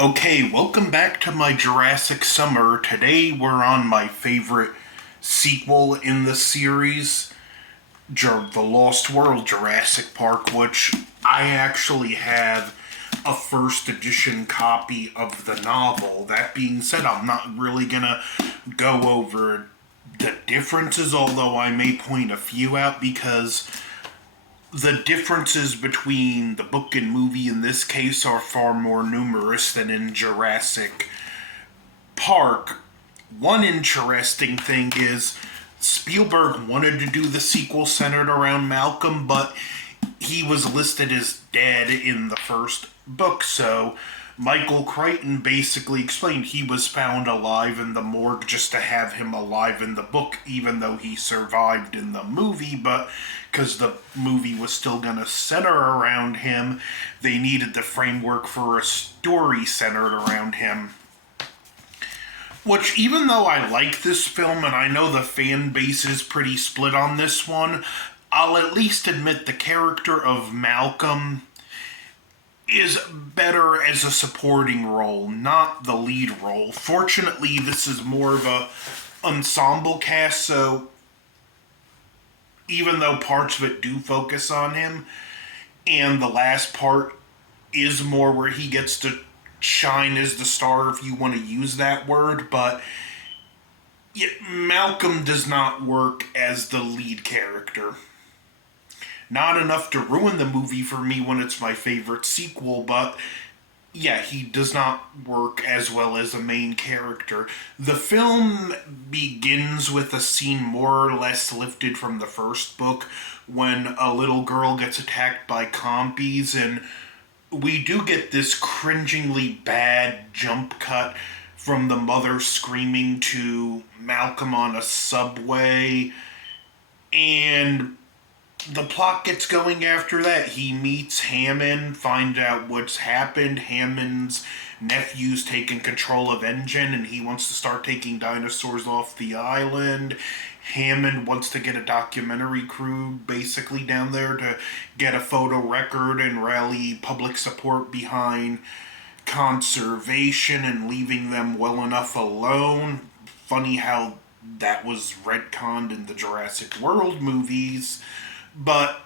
Okay, welcome back to my Jurassic Summer. Today we're on my favorite sequel in the series, The Lost World Jurassic Park, which I actually have a first edition copy of the novel. That being said, I'm not really gonna go over the differences, although I may point a few out because the differences between the book and movie in this case are far more numerous than in Jurassic Park. One interesting thing is Spielberg wanted to do the sequel centered around Malcolm, but he was listed as dead in the first book, so Michael Crichton basically explained he was found alive in the morgue just to have him alive in the book, even though he survived in the movie, but because the movie was still going to center around him, they needed the framework for a story centered around him. Which, even though I like this film and I know the fan base is pretty split on this one, I'll at least admit the character of Malcolm is better as a supporting role, not the lead role. Fortunately, this is more of a ensemble cast, so even though parts of it do focus on him, and the last part is more where he gets to shine as the star, if you want to use that word, but Malcolm does not work as the lead character. Not enough to ruin the movie for me when it's my favorite sequel, but yeah, he does not work as well as a main character. The film begins with a scene more or less lifted from the first book when a little girl gets attacked by compies, and we do get this cringingly bad jump cut from the mother screaming to Malcolm on a subway, and the plot gets going after that. He meets Hammond, finds out what's happened. Hammond's nephew's taken control of Engine, and he wants to start taking dinosaurs off the island. Hammond wants to get a documentary crew basically down there to get a photo record and rally public support behind conservation and leaving them well enough alone. Funny how that was retconned in the Jurassic World movies. But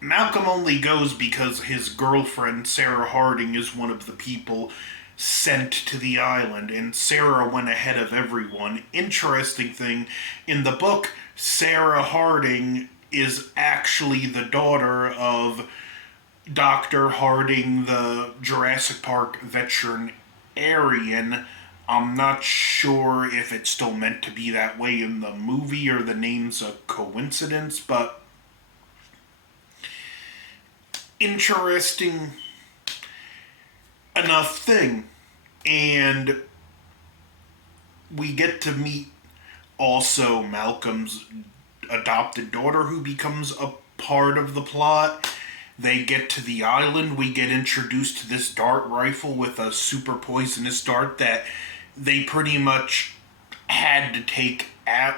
Malcolm only goes because his girlfriend, Sarah Harding, is one of the people sent to the island, and Sarah went ahead of everyone. Interesting thing, in the book, Sarah Harding is actually the daughter of Dr. Harding, the Jurassic Park veterinarian. I'm not sure if it's still meant to be that way in the movie or the name's a coincidence, but interesting enough thing. And we get to meet also Malcolm's adopted daughter, who becomes a part of the plot. They get to the island. We get introduced to this dart rifle with a super poisonous dart that they pretty much had to take at.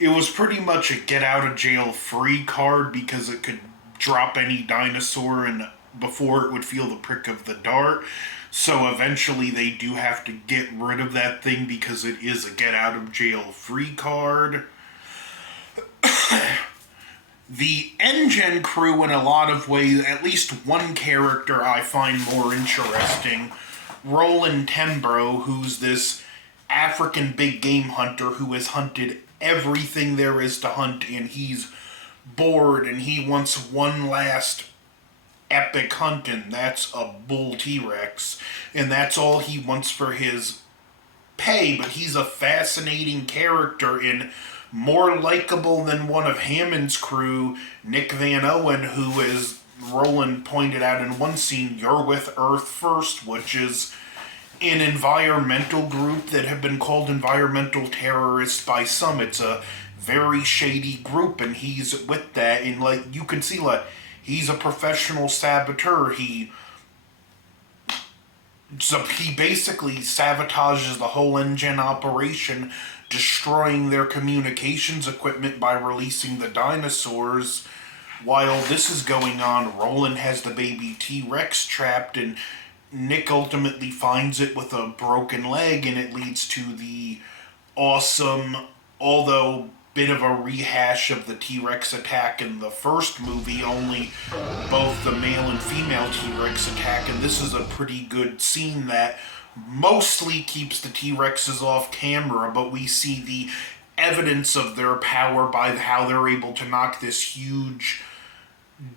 It was pretty much a get out of jail free card because it could drop any dinosaur and before it would feel the prick of the dart. So eventually they do have to get rid of that thing because it is a get out of jail free card. The Engine crew, in a lot of ways, at least one character I find more interesting. Roland Tembro, who's this African big game hunter who has hunted everything there is to hunt, and he's bored and he wants one last epic hunt, and that's a bull T-Rex, and that's all he wants for his pay. But he's a fascinating character and more likable than one of Hammond's crew, Nick Van Owen, who, as Roland pointed out in one scene, you're with Earth First, which is an environmental group that have been called environmental terrorists by some. It's a very shady group, and he's with that, and you can see he's a professional saboteur. He basically sabotages the whole Engine operation, destroying their communications equipment by releasing the dinosaurs. While this is going on, Roland has the baby T-Rex trapped, and Nick ultimately finds it with a broken leg, and it leads to the awesome, although bit of a rehash of the T-Rex attack in the first movie, only both the male and female T-Rex attack, and this is a pretty good scene that mostly keeps the T-Rexes off camera, but we see the evidence of their power by how they're able to knock this huge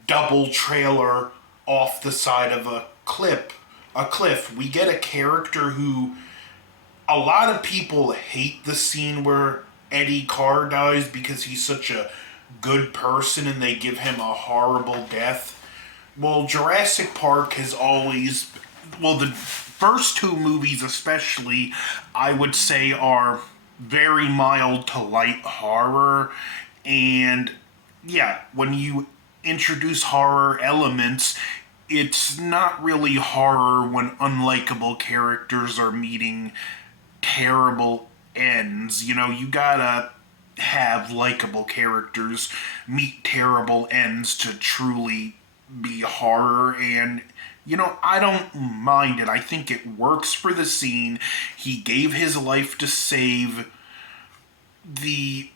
double trailer off the side of a cliff. We get a character who a lot of people hate the scene where Eddie Carr dies because he's such a good person and they give him a horrible death. Well, Jurassic Park has always, well, the first two movies especially, I would say are very mild to light horror. And yeah, when you introduce horror elements, it's not really horror when unlikable characters are meeting terrible ends. You know, you gotta have likable characters meet terrible ends to truly be horror. And I don't mind it. I think it works for the scene. He gave his life to save the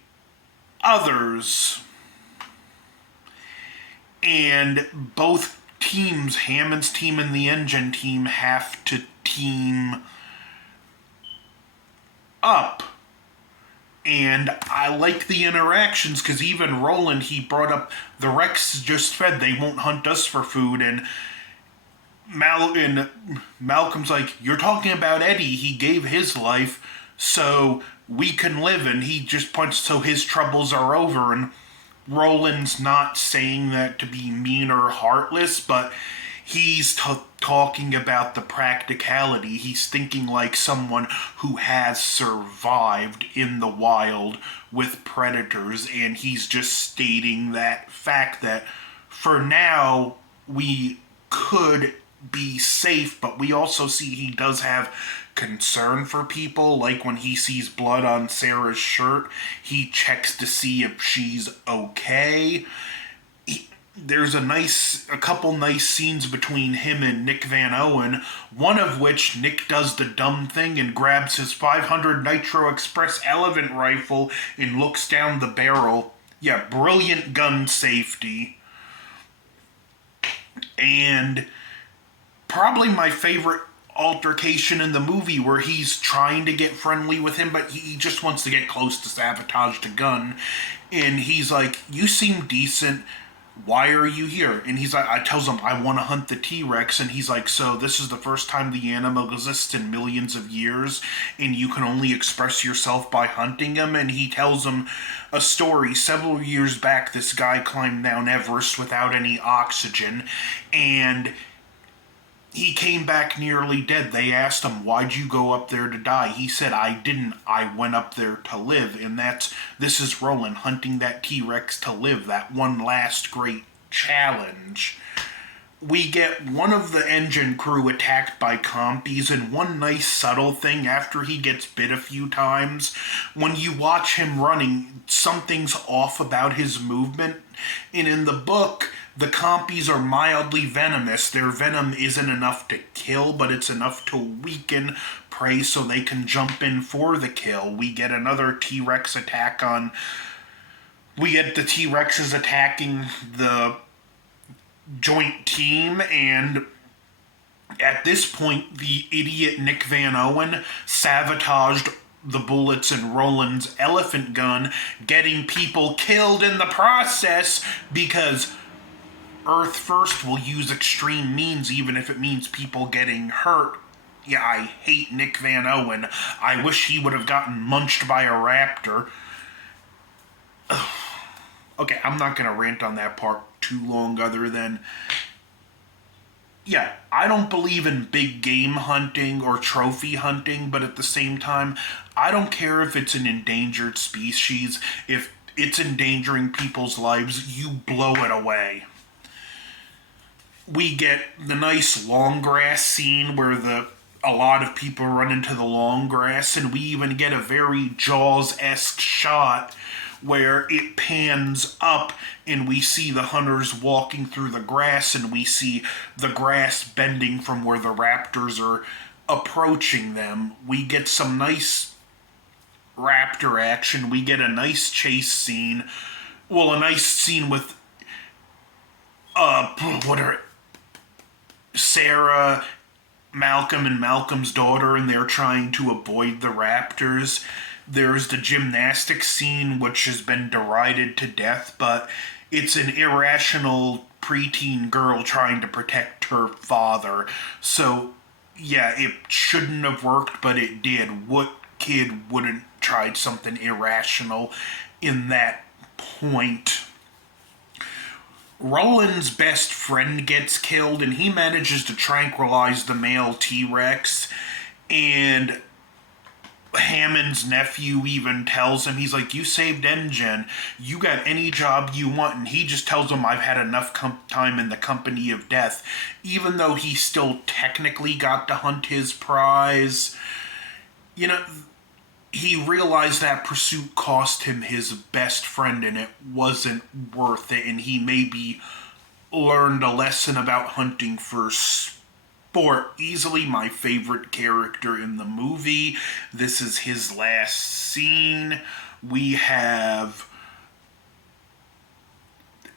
others, and both teams, Hammond's team and the engine team, have to team up. And I like the interactions because even Roland, he brought up the Rex just fed. They won't hunt us for food. And Malcolm's like, you're talking about Eddie. He gave his life so we can live. And he just points so his troubles are over. And Roland's not saying that to be mean or heartless, but he's talking about the practicality. He's thinking like someone who has survived in the wild with predators, and he's just stating that fact that for now we could be safe, but we also see he does have concern for people. Like when he sees blood on Sarah's shirt, he checks to see if she's okay. There's a couple nice scenes between him and Nick Van Owen, one of which Nick does the dumb thing and grabs his 500 Nitro Express Elephant rifle and looks down the barrel. Yeah, brilliant gun safety. And probably my favorite altercation in the movie, where he's trying to get friendly with him, but he just wants to get close to sabotage the gun. And he's like, you seem decent. Why are you here? And he's like, I tells him I want to hunt the T-Rex. And he's like, so this is the first time the animal exists in millions of years, and you can only express yourself by hunting him? And he tells him a story. Several years back, this guy climbed Mount Everest without any oxygen, and he came back nearly dead. They asked him, why'd you go up there to die? He said, I didn't. I went up there to live. And this is Roland hunting that T-Rex to live, that one last great challenge. We get one of the engine crew attacked by compies, and one nice subtle thing after he gets bit a few times, when you watch him running, something's off about his movement. And in the book, the compies are mildly venomous. Their venom isn't enough to kill, but it's enough to weaken prey so they can jump in for the kill. We get another T-Rex attack on... We get the T-Rexes attacking the joint team, and at this point, the idiot Nick Van Owen sabotaged the bullets in Roland's elephant gun, getting people killed in the process, because Earth First will use extreme means even if it means people getting hurt. Yeah, I hate Nick Van Owen. I wish he would have gotten munched by a raptor. Okay, I'm not going to rant on that part too long, other than, yeah, I don't believe in big game hunting or trophy hunting, but at the same time, I don't care if it's an endangered species. If it's endangering people's lives, you blow it away. We get the nice long grass scene where a lot of people run into the long grass, and we even get a very Jaws-esque shot where it pans up and we see the hunters walking through the grass and we see the grass bending from where the raptors are approaching them. We get some nice raptor action. We get a nice chase scene. Well, a nice scene with what are Sarah, Malcolm, and Malcolm's daughter, and they're trying to avoid the raptors. There's the gymnastics scene, which has been derided to death, but it's an irrational preteen girl trying to protect her father. So, yeah, it shouldn't have worked, but it did. What kid wouldn't tried something irrational in that point? Roland's best friend gets killed, and he manages to tranquilize the male T-Rex, and Hammond's nephew even tells him, he's like, you saved Engine, you got any job you want, and he just tells him, I've had enough time in the company of death, even though he still technically got to hunt his prize. You know, he realized that pursuit cost him his best friend and it wasn't worth it, and he maybe learned a lesson about hunting for sport. Easily my favorite character in the movie. This is his last scene. We have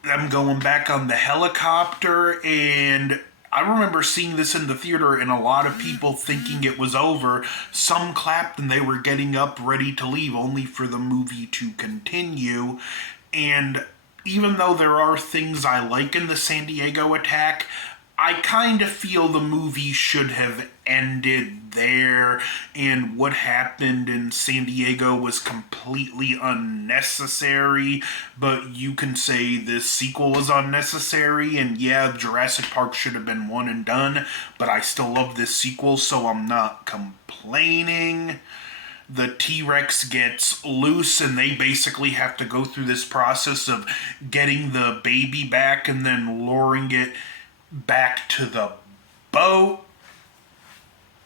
them going back on the helicopter, and I remember seeing this in the theater and a lot of people thinking it was over. Some clapped and they were getting up ready to leave, only for the movie to continue. And even though there are things I like in the San Diego attack, I kind of feel the movie should have ended there, and what happened in San Diego was completely unnecessary, but you can say this sequel was unnecessary, and yeah, Jurassic Park should have been one and done, but I still love this sequel, so I'm not complaining. The T-Rex gets loose and they basically have to go through this process of getting the baby back and then luring it back to the boat.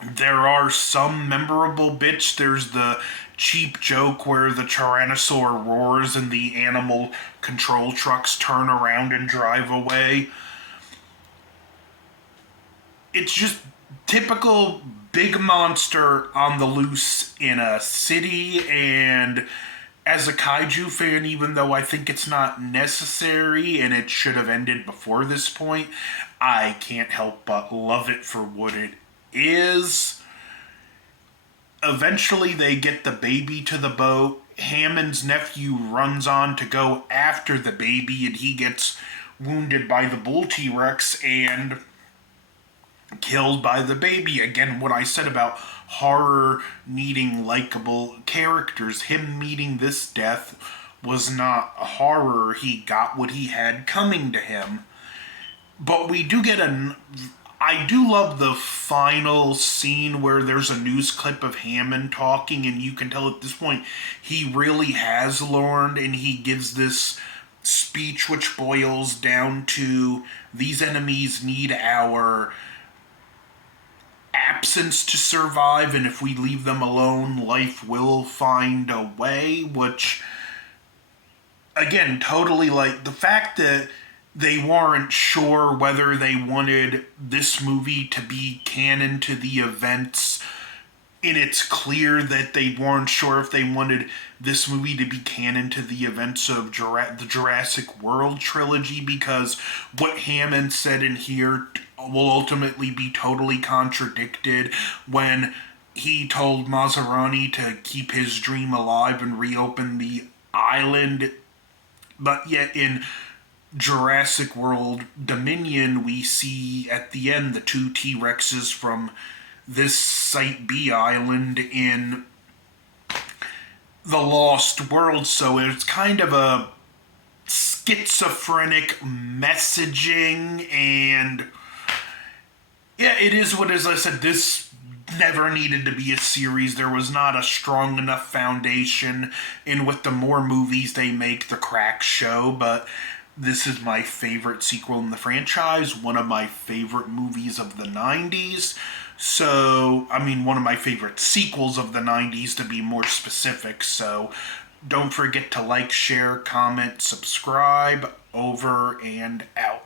There are some memorable bits. There's the cheap joke where the Tyrannosaur roars and the animal control trucks turn around and drive away. It's just typical big monster on the loose in a city, and as a kaiju fan, even though I think it's not necessary and it should have ended before this point, I can't help but love it for what it is. Eventually, they get the baby to the boat. Hammond's nephew runs on to go after the baby, and he gets wounded by the bull T-Rex and killed by the baby. Again, what I said about horror needing likable characters. Him meeting this death was not a horror. He got what he had coming to him. But we do get I do love the final scene where there's a news clip of Hammond talking, and you can tell at this point he really has learned, and he gives this speech which boils down to, these enemies need our absence to survive, and if we leave them alone, life will find a way, which, again, totally, like, the fact that they weren't sure whether they wanted this movie to be canon to the events, and it's clear that they weren't sure if they wanted this movie to be canon to the events of the Jurassic World trilogy, because what Hammond said in here will ultimately be totally contradicted when he told Maserati to keep his dream alive and reopen the island. But yet in Jurassic World Dominion, we see at the end the two T-Rexes from this Site B island in the Lost World, so it's kind of a schizophrenic messaging, and yeah, it is what, as I said, this never needed to be a series. There was not a strong enough foundation, and with the more movies they make, the cracks show, but this is my favorite sequel in the franchise, one of my favorite movies of the 90s. So, I mean, one of my favorite sequels of the 90s, to be more specific. So, Don't forget to like, share, comment, subscribe. Over and out.